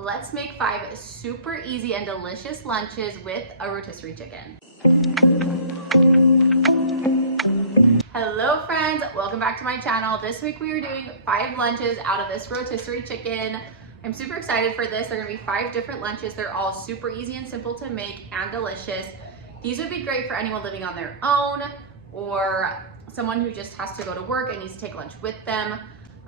Let's make 5 super easy and delicious lunches with a rotisserie chicken. Hello friends, welcome back to my channel. This week we are doing 5 lunches out of this rotisserie chicken. I'm super excited for this. They're gonna be 5 different lunches. They're all super easy and simple to make and delicious. These would be great for anyone living on their own or someone who just has to go to work and needs to take lunch with them.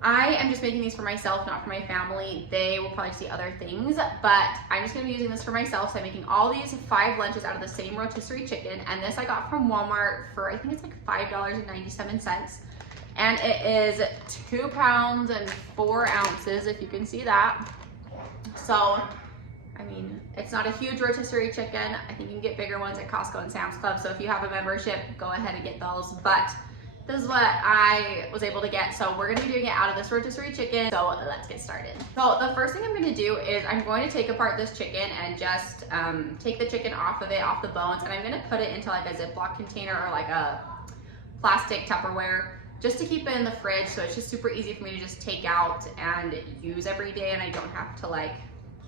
I am just making these for myself, not for my family. They will probably see other things, but I'm just gonna be using this for myself. So I'm making all these 5 lunches out of the same rotisserie chicken. And this I got from Walmart for, I think it's like $5.97. And it is 2 pounds and 4 ounces, if you can see that. So, I mean, it's not a huge rotisserie chicken. I think you can get bigger ones at Costco and Sam's Club. So if you have a membership, go ahead and get those. But this is what I was able to get. So we're gonna be doing it out of this rotisserie chicken. So let's get started. So the first thing I'm gonna do is I'm going to take apart this chicken and just take the chicken off of it, off the bones. And I'm gonna put it into like a Ziploc container or like a plastic Tupperware just to keep it in the fridge. So it's just super easy for me to just take out and use every day. And I don't have to like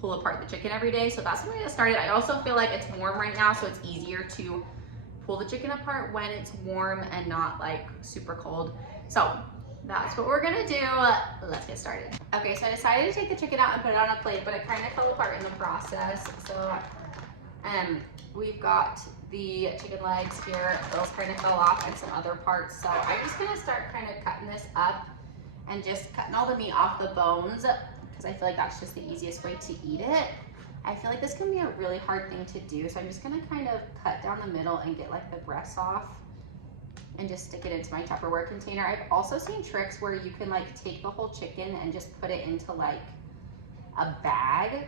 pull apart the chicken every day. So that's when I get started. I also feel like it's warm right now, so it's easier to pull the chicken apart when it's warm and not like super cold. So that's what we're gonna do. Let's get started. Okay, so I decided to take the chicken out and put it on a plate, but it kind of fell apart in the process. So we've got the chicken legs here. Those kind of fell off and some other parts. So I'm just gonna start kind of cutting this up and just cutting all the meat off the bones because I feel like that's just the easiest way to eat it. I feel like this can be a really hard thing to do, so I'm just gonna kind of cut down the middle and get like the breasts off and just stick it into my Tupperware container. I've also seen tricks where you can like take the whole chicken and just put it into like a bag,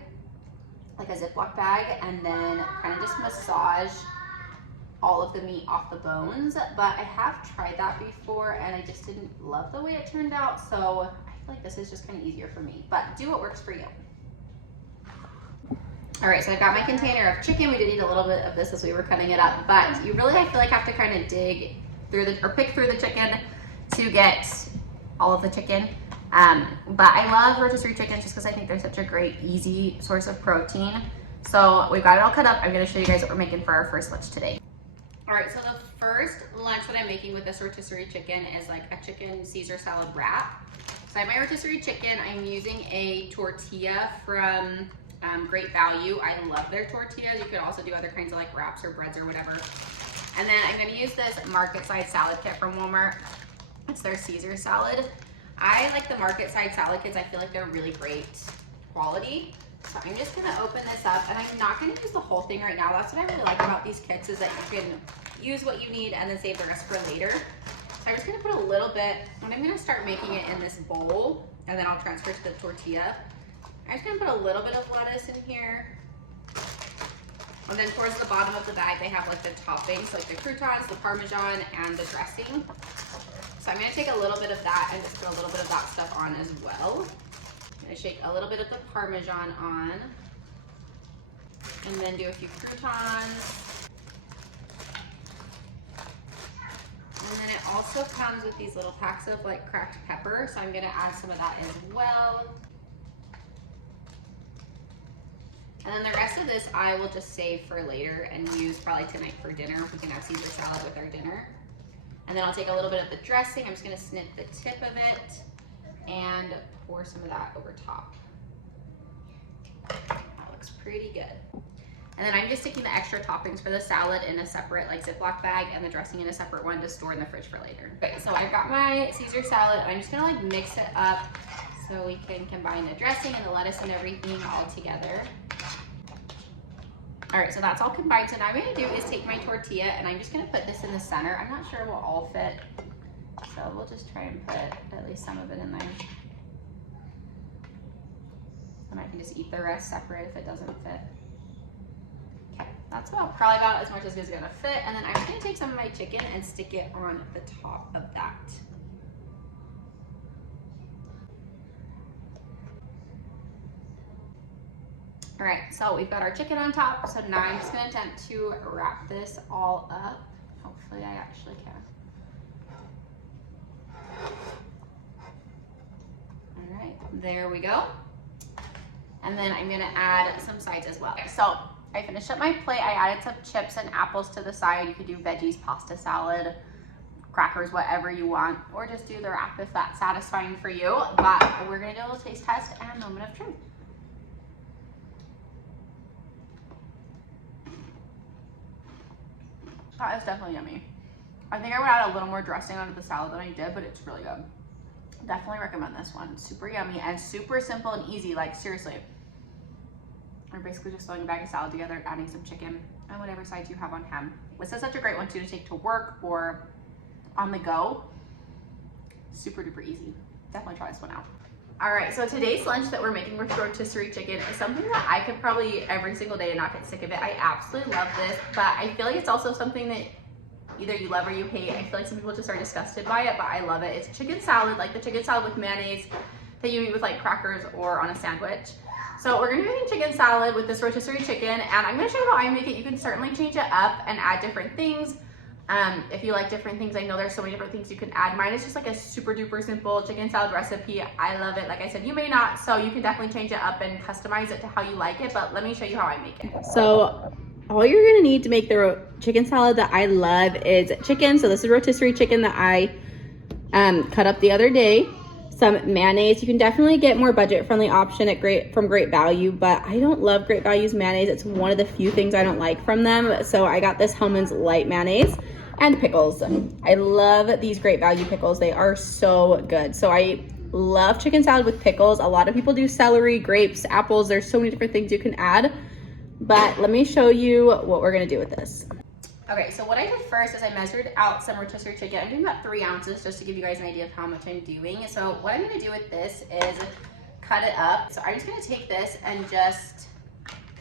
like a Ziploc bag, and then kind of just massage all of the meat off the bones. But I have tried that before and I just didn't love the way it turned out, so I feel like this is just kind of easier for me, but do what works for you. All right, so I've got my container of chicken. We did eat a little bit of this as we were cutting it up, but you really, I feel like, have to kind of dig through or pick through the chicken to get all of the chicken. But I love rotisserie chickens just because I think they're such a great, easy source of protein. So we've got it all cut up. I'm gonna show you guys what we're making for our first lunch today. All right, so the first lunch that I'm making with this rotisserie chicken is like a chicken Caesar salad wrap. So I have my rotisserie chicken. I'm using a tortilla from Great Value. I love their tortillas. You could also do other kinds of like wraps or breads or whatever. And then I'm gonna use this market side salad kit from Walmart. It's their Caesar salad. I like the market side salad kits. I feel like they're really great quality. So I'm just gonna open this up, and I'm not gonna use the whole thing right now. That's what I really like about these kits, is that you can use what you need and then save the rest for later. So I'm just gonna put a little bit, and I'm gonna start making it in this bowl, and then I'll transfer to the tortilla. I'm just gonna put a little bit of lettuce in here. And then towards the bottom of the bag, they have like the toppings, like the croutons, the Parmesan, and the dressing. So I'm gonna take a little bit of that and just put a little bit of that stuff on as well. I'm gonna shake a little bit of the Parmesan on, and then do a few croutons. And then it also comes with these little packs of like cracked pepper, so I'm gonna add some of that as well. And then the rest of this I will just save for later and use probably tonight for dinner. We can have Caesar salad with our dinner. And then I'll take a little bit of the dressing. I'm just gonna snip the tip of it and pour some of that over top. That looks pretty good. And then I'm just sticking the extra toppings for the salad in a separate like Ziploc bag and the dressing in a separate one to store in the fridge for later. Okay, so I've got my Caesar salad. I'm just gonna like mix it up so we can combine the dressing and the lettuce and everything all together. All right, so that's all combined. So now what I'm gonna do is take my tortilla and I'm just gonna put this in the center. I'm not sure it will all fit, so we'll just try and put at least some of it in there. And I can just eat the rest separate if it doesn't fit. Okay, that's probably about as much as it's gonna fit. And then I'm just gonna take some of my chicken and stick it on the top of that. All right, so we've got our chicken on top. So now I'm just gonna attempt to wrap this all up. Hopefully I actually can. All right, there we go. And then I'm gonna add some sides as well. So I finished up my plate. I added some chips and apples to the side. You could do veggies, pasta salad, crackers, whatever you want, or just do the wrap if that's satisfying for you. But we're gonna do a little taste test and moment of truth. That is definitely yummy. I think I would add a little more dressing onto the salad than I did, but it's really good. Definitely recommend this one. Super yummy and super simple and easy. Like seriously, we're basically just throwing a bag of salad together and adding some chicken and whatever sides you have on hand. This is such a great one too to take to work or on the go. Super duper easy. Definitely try this one out. All right, so today's lunch that we're making with rotisserie chicken is something that I could probably eat every single day and not get sick of it. I absolutely love this, but I feel like it's also something that either you love or you hate. I feel like some people just are disgusted by it, but I love it. It's chicken salad, like the chicken salad with mayonnaise that you eat with like crackers or on a sandwich. So we're gonna be making chicken salad with this rotisserie chicken, and I'm gonna show you how I make it. You can certainly change it up and add different things. If you like different things, I know there's so many different things you can add. Mine is just like a super duper simple chicken salad recipe. I love it. Like I said, you may not, so you can definitely change it up and customize it to how you like it, but let me show you how I make it. So all you're gonna need to make the chicken salad that I love is chicken. So this is rotisserie chicken that I cut up the other day. Some mayonnaise. You can definitely get more budget-friendly option at from Great Value, but I don't love Great Value's mayonnaise. It's one of the few things I don't like from them. So I got this Hellmann's light mayonnaise and pickles. I love these Great Value pickles. They are so good. So I love chicken salad with pickles. A lot of people do celery, grapes, apples. There's so many different things you can add, but let me show you what we're gonna do with this. Okay, so what I did first is I measured out some rotisserie chicken. I'm doing about 3 ounces just to give you guys an idea of how much I'm doing. So what I'm gonna do with this is cut it up. So I'm just gonna take this and just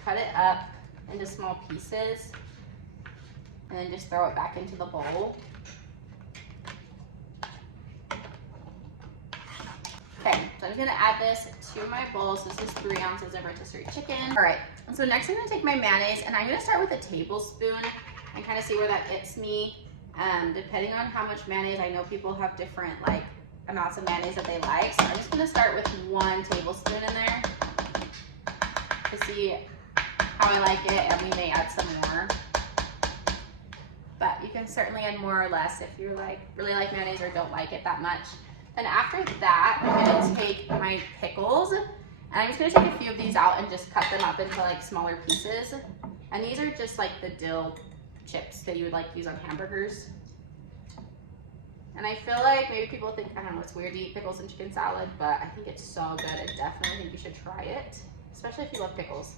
cut it up into small pieces and then just throw it back into the bowl. Okay, so I'm gonna add this to my bowl. So this is 3 ounces of rotisserie chicken. All right, so next I'm gonna take my mayonnaise and I'm gonna start with a tablespoon and kind of see where that hits me. Depending on how much mayonnaise, I know people have different like amounts of mayonnaise that they like. So I'm just gonna start with 1 tablespoon in there to see how I like it, and we may add some more. But you can certainly add more or less if you really like mayonnaise or don't like it that much. Then after that, I'm gonna take my pickles, and I'm just gonna take a few of these out and just cut them up into like smaller pieces. And these are just like the dill chips that you would like use on hamburgers. And I feel like maybe people think, I don't know, it's weird to eat pickles in chicken salad, but I think it's so good. I definitely think you should try it, especially if you love pickles.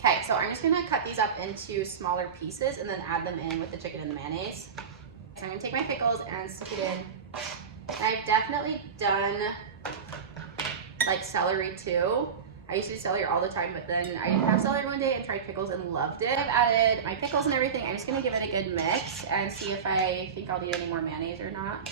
Okay, so I'm just gonna cut these up into smaller pieces and then add them in with the chicken and the mayonnaise. So I'm gonna take my pickles and stick it in. And I've definitely done like celery too. I used to do celery all the time, but then I didn't have celery one day and tried pickles and loved it. I've added my pickles and everything. I'm just gonna give it a good mix and see if I think I'll need any more mayonnaise or not.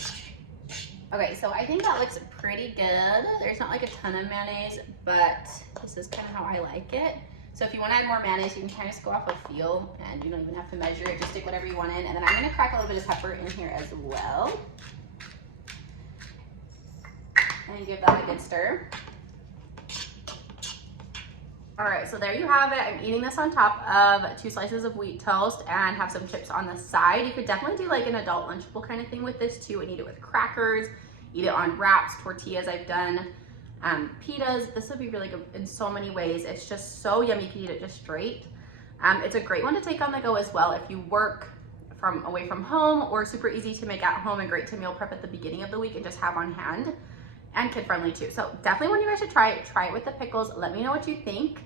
Okay, so I think that looks pretty good. There's not like a ton of mayonnaise, but this is kind of how I like it. So if you want to add more mayonnaise, you can kind of just go off of feel, and you don't even have to measure it. Just stick whatever you want in. And then I'm going to crack a little bit of pepper in here as well. And give that a good stir. All right, so there you have it. I'm eating this on top of 2 slices of wheat toast and have some chips on the side. You could definitely do like an adult lunchable kind of thing with this too, and eat it with crackers, eat it on wraps, tortillas I've done. Pitas, this would be really good in so many ways. It's just so yummy. You can eat it just straight. It's a great one to take on the go as well if you work away from home, or super easy to make at home and great to meal prep at the beginning of the week and just have on hand, and kid friendly too. So definitely want you guys to try it with the pickles. Let me know what you think,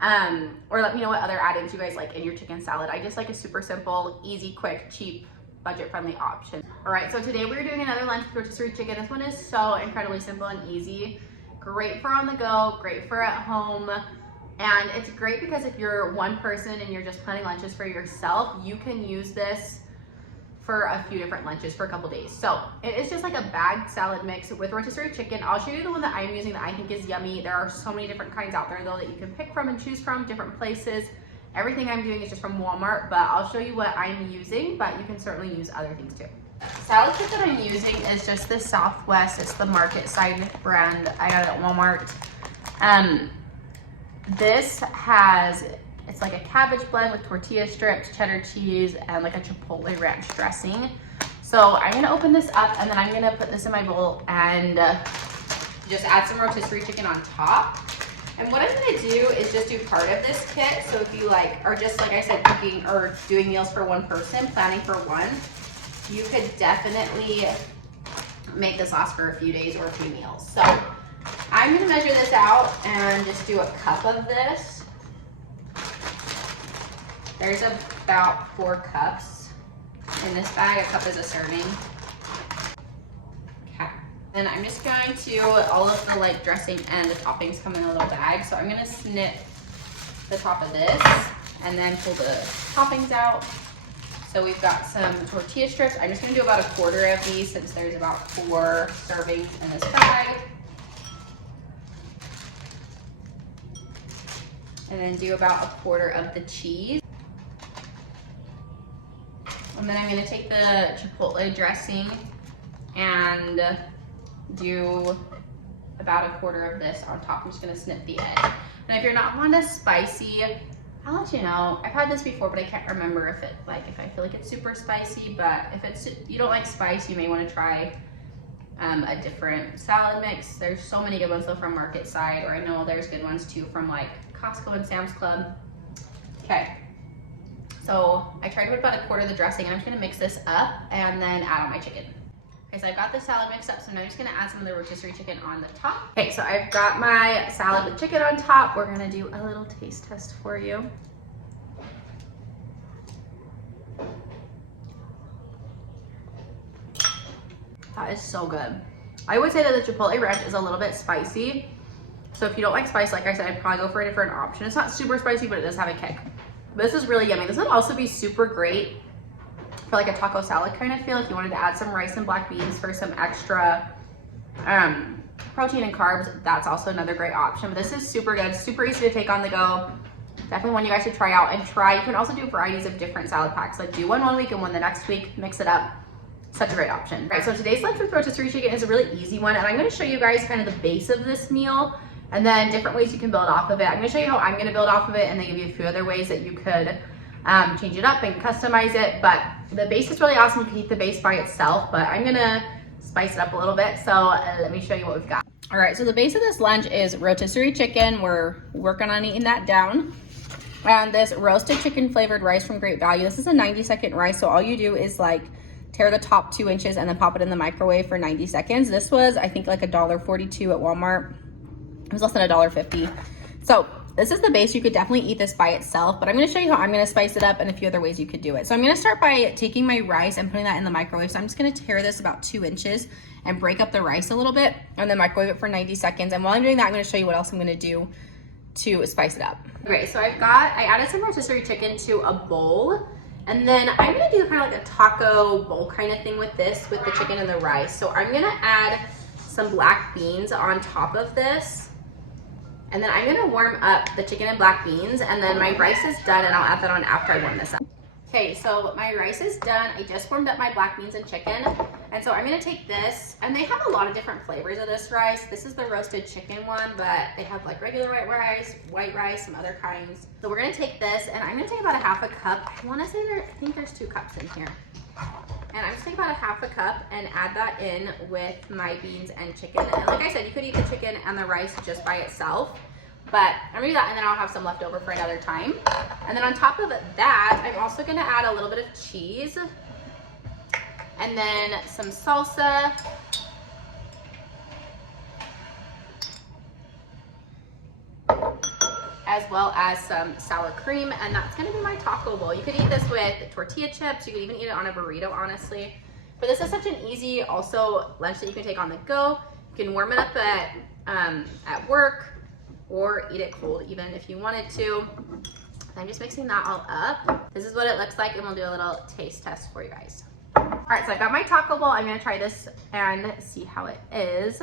or let me know what other add-ins you guys like in your chicken salad. I just like a super simple, easy, quick, cheap, budget-friendly option. All right, so today we're doing another lunch with rotisserie chicken. This one is so incredibly simple and easy. Great for on the go, great for at home. And it's great because if you're one person and you're just planning lunches for yourself, you can use this for a few different lunches for a couple days. So it is just like a bagged salad mix with rotisserie chicken. I'll show you the one that I'm using that I think is yummy. There are so many different kinds out there though that you can pick from and choose from, different places. Everything I'm doing is just from Walmart, but I'll show you what I'm using, but you can certainly use other things too. Salad kit that I'm using is just the Southwest. It's the Market Side brand. I got it at Walmart. This has, it's like a cabbage blend with tortilla strips, cheddar cheese, and like a chipotle ranch dressing. So I'm gonna open this up and then I'm gonna put this in my bowl and just add some rotisserie chicken on top. And what I'm gonna do is just do part of this kit. So if you are just, like I said, cooking or doing meals for one person, planning for one, you could definitely make this last for a few days or a few meals. So I'm gonna measure this out and just do a cup of this. There's about 4 cups in this bag. A cup is a serving. Okay. And I'm just going to, all of the dressing and the toppings come in a little bag. So I'm gonna snip the top of this and then pull the toppings out. So we've got some tortilla strips. I'm just gonna do about 1/4 of these since there's about 4 servings in this bag. And then do about 1/4 of the cheese. And then I'm gonna take the chipotle dressing and do about 1/4 of this on top. I'm just gonna snip the edge. And if you're not fond of spicy, I'll let you know. I've had this before, but I can't remember if it, if I feel like it's super spicy, but if you don't like spice, you may wanna try a different salad mix. There's so many good ones though from Market Side, or I know there's good ones too from Costco and Sam's Club. Okay, so I tried with about 1/4 of the dressing, and I'm just gonna mix this up and then add on my chicken. Okay, so I've got the salad mixed up, so now I'm just gonna add some of the rotisserie chicken on the top. Okay, so I've got my salad with chicken on top. We're gonna do a little taste test for you. That is so good. I would say that the chipotle ranch is a little bit spicy. So if you don't like spice, like I said, I'd probably go for a different option. It's not super spicy, but it does have a kick. This is really yummy. This would also be super great for a taco salad kind of feel. If you wanted to add some rice and black beans for some extra protein and carbs, that's also another great option. But this is super good, super easy to take on the go. Definitely one you guys should try out and try. You can also do varieties of different salad packs. Do one week and one the next week, mix it up. Such a great option. All right, so today's lunch with rotisserie chicken is a really easy one, and I'm gonna show you guys kind of the base of this meal and then different ways you can build off of it. I'm gonna show you how I'm gonna build off of it and then give you a few other ways that you could change it up and customize it. But the base is really awesome. You can eat the base by itself, but I'm gonna spice it up a little bit. So let me show you what we've got. All right, so the base of this lunch is rotisserie chicken. We're working on eating that down. And this roasted chicken flavored rice from Great Value. This is a 90-second rice, so all you do is tear the top 2 inches and then pop it in the microwave for 90 seconds. This was, I think, $1.42 at Walmart. It was less than $1.50. So this is the base. You could definitely eat this by itself, but I'm gonna show you how I'm gonna spice it up and a few other ways you could do it. So I'm gonna start by taking my rice and putting that in the microwave. So I'm just gonna tear this about 2 inches and break up the rice a little bit and then microwave it for 90 seconds. And while I'm doing that, I'm gonna show you what else I'm gonna do to spice it up. Okay, so I added some rotisserie chicken to a bowl. And then I'm gonna do kind of a taco bowl kind of thing with this, with the chicken and the rice. So I'm gonna add some black beans on top of this. And then I'm gonna warm up the chicken and black beans, and then my rice is done, and I'll add that on after I warm this up. Okay, so my rice is done. I just warmed up my black beans and chicken. And so I'm gonna take this, and they have a lot of different flavors of this rice. This is the roasted chicken one, but they have regular white rice, some other kinds. So we're gonna take this, and I'm gonna take about 1/2 cup. I wanna say I think there's 2 cups in here. And I'm just taking about 1/2 cup and add that in with my beans and chicken. And like I said, you could eat the chicken and the rice just by itself, but I'm gonna do that and then I'll have some left over for another time. And then on top of that, I'm also gonna add a little bit of cheese and then some salsa. As well as some sour cream, and that's gonna be my taco bowl. You could eat this with tortilla chips. You could even eat it on a burrito, honestly. But this is such an easy also lunch that you can take on the go. You can warm it up at work or eat it cold even if you wanted to. I'm just mixing that all up. This is what it looks like, and we'll do a little taste test for you guys. All right, so I got my taco bowl. I'm gonna try this and see how it is.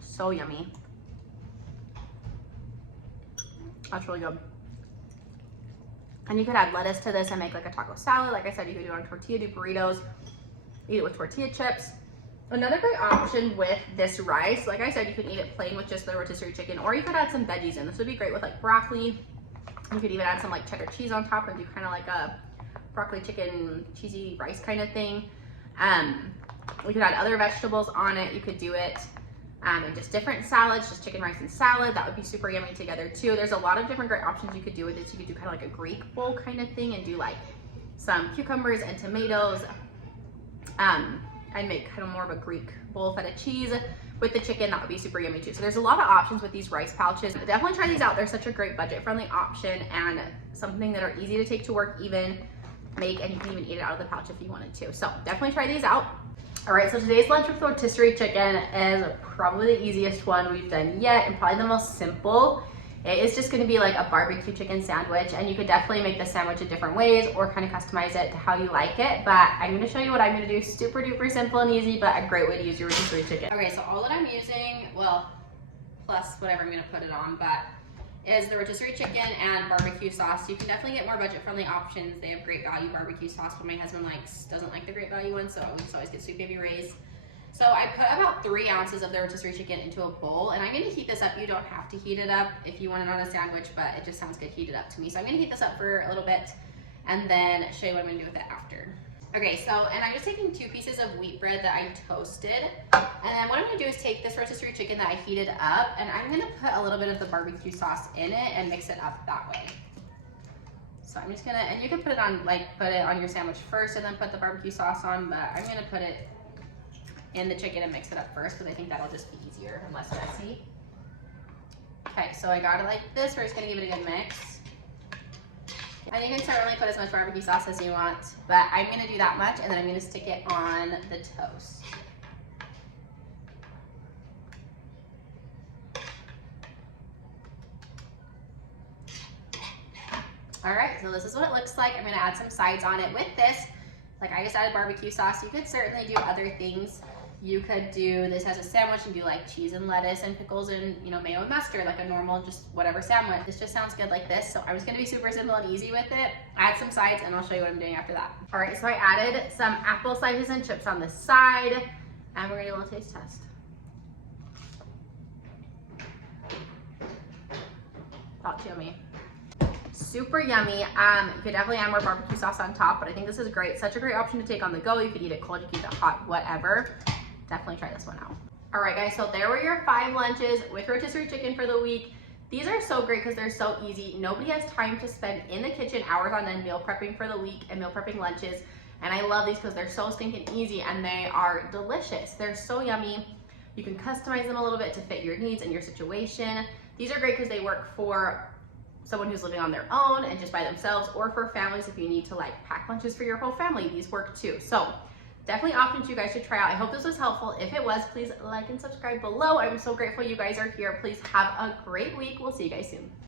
So yummy. That's really good. And you could add lettuce to this and make like a taco salad. Like I said, you could do it on tortilla, do burritos, eat it with tortilla chips. Another great option with this rice, like I said, you can eat it plain with just the rotisserie chicken, or you could add some veggies in. This would be great with like broccoli. You could even add some like cheddar cheese on top and do kind of like a broccoli chicken cheesy rice kind of thing. You could add other vegetables on it. You could do it and just different salads, just chicken, rice, and salad. That would be super yummy together too. There's a lot of different great options you could do with this. You could do kind of like a Greek bowl kind of thing and do like some cucumbers and tomatoes. I'd make kind of more of a Greek bowl feta cheese with the chicken. That would be super yummy too. So there's a lot of options with these rice pouches. Definitely try these out. They're such a great budget friendly option and something that are easy to take to work, even make, and you can even eat it out of the pouch if you wanted to. So definitely try these out. All right, so today's lunch with rotisserie chicken is probably the easiest one we've done yet and probably the most simple. It is just gonna be like a barbecue chicken sandwich, and you could definitely make the sandwich in different ways or kind of customize it to how you like it, but I'm gonna show you what I'm gonna do. Super duper simple and easy, but a great way to use your rotisserie chicken. Okay, so all that I'm using, well, plus whatever I'm gonna put it on, but is the rotisserie chicken and barbecue sauce. You can definitely get more budget friendly options. They have great value barbecue sauce, but my husband doesn't like the great value one, so we just always get Sweet Baby Ray's. So I put about 3 ounces of the rotisserie chicken into a bowl, and I'm gonna heat this up. You don't have to heat it up if you want it on a sandwich, but it just sounds good heated up to me. So I'm gonna heat this up for a little bit and then show you what I'm gonna do with it after. Okay, so, and I'm just taking 2 pieces of wheat bread that I toasted. And then what I'm gonna do is take this rotisserie chicken that I heated up, and I'm gonna put a little bit of the barbecue sauce in it and mix it up that way. So I'm just gonna, and you can put it on, put it on your sandwich first and then put the barbecue sauce on, but I'm gonna put it in the chicken and mix it up first because I think that'll just be easier and less messy. Okay, so I got it like this. We're just gonna give it a good mix. And you can certainly put as much barbecue sauce as you want, but I'm gonna do that much and then I'm gonna stick it on the toast. All right, so this is what it looks like. I'm gonna add some sides on it with this. Like I just added barbecue sauce. You could certainly do other things. You could do this as a sandwich and do like cheese and lettuce and pickles and mayo and mustard, like a normal just whatever sandwich. This just sounds good like this. So I'm just gonna be super simple and easy with it. Add some sides and I'll show you what I'm doing after that. All right, so I added some apple slices and chips on the side, and we're gonna do a little taste test. That's yummy. Super yummy. You could definitely add more barbecue sauce on top, but I think this is great. Such a great option to take on the go. You could eat it cold, you could eat it hot, whatever. Definitely try this one out. All right, guys, so there were your 5 lunches with rotisserie chicken for the week. These are so great because they're so easy. Nobody has time to spend in the kitchen hours on end meal prepping for the week and meal prepping lunches. And I love these because they're so stinking easy and they are delicious. They're so yummy. You can customize them a little bit to fit your needs and your situation. These are great because they work for someone who's living on their own and just by themselves, or for families if you need to pack lunches for your whole family. These work too. So definitely options you guys should try out. I hope this was helpful. If it was, please like and subscribe below. I'm so grateful you guys are here. Please have a great week. We'll see you guys soon.